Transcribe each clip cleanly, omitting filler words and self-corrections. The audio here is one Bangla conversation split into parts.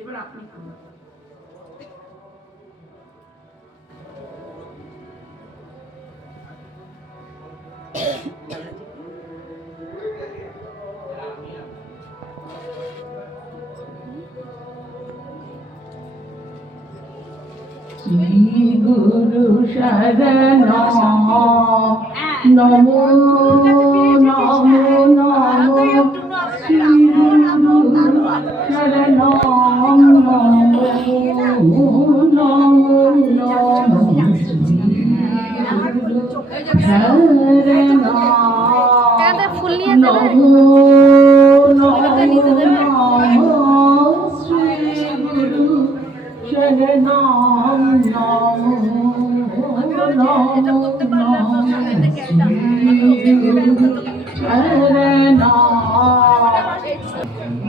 এবার আপনি শ্রী গুরু শরণ নমো নমো নমো শ্রী গুরু শরণ নমো নমো নমো শরণ নমো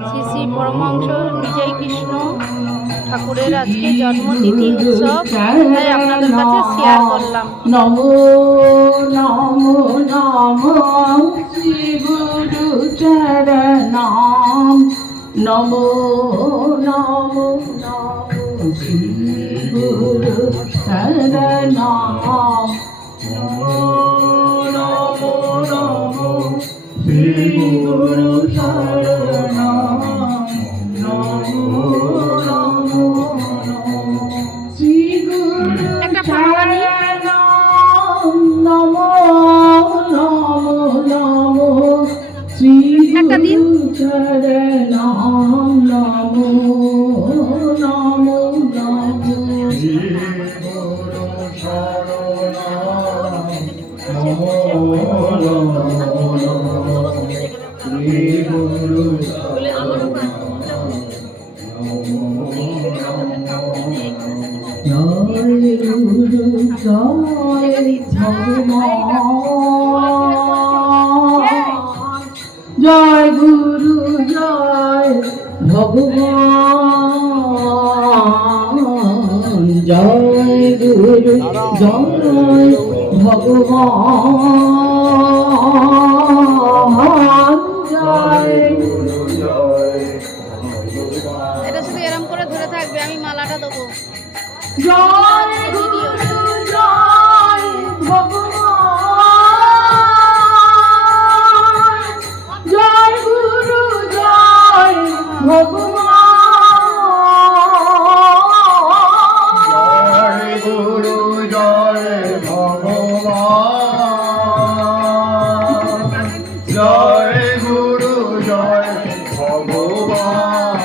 শ্রী শ্রী পরমহংস বিজয় কৃষ্ণ ঠাকুরের আজকে জন্মতিথি উৎসব, তাই আপনাদের কাছে শেয়ার করলাম। নমো নমো নমো শ্রী গুরু চরণাম নমো নমো নমো শ্রী গুরু চরণাম নমো নমো নমো শ্রী গুরু চরণাম নমো নমো শ্রী গুরু চরণাম নমো নমো নমো শ্রী গুরু চরণাম নমো নমো নমো শ্রী গুরু চরণাম নমো নমো শ্রী গুরু জয় গুরু জয় ভগবান জয় গুরু জয় ভগবান জয় গুরু জয় ভগবান জয় গুরু জয় এটা শুধু এরম করে ধরে থাকবে, আমি মালাটা দেবো। জয় গুরু জয় ভগবান জয় গুরু জয় ভগবান জয় গুরু জয় ভগবান জয় গুরু জয় ভগবান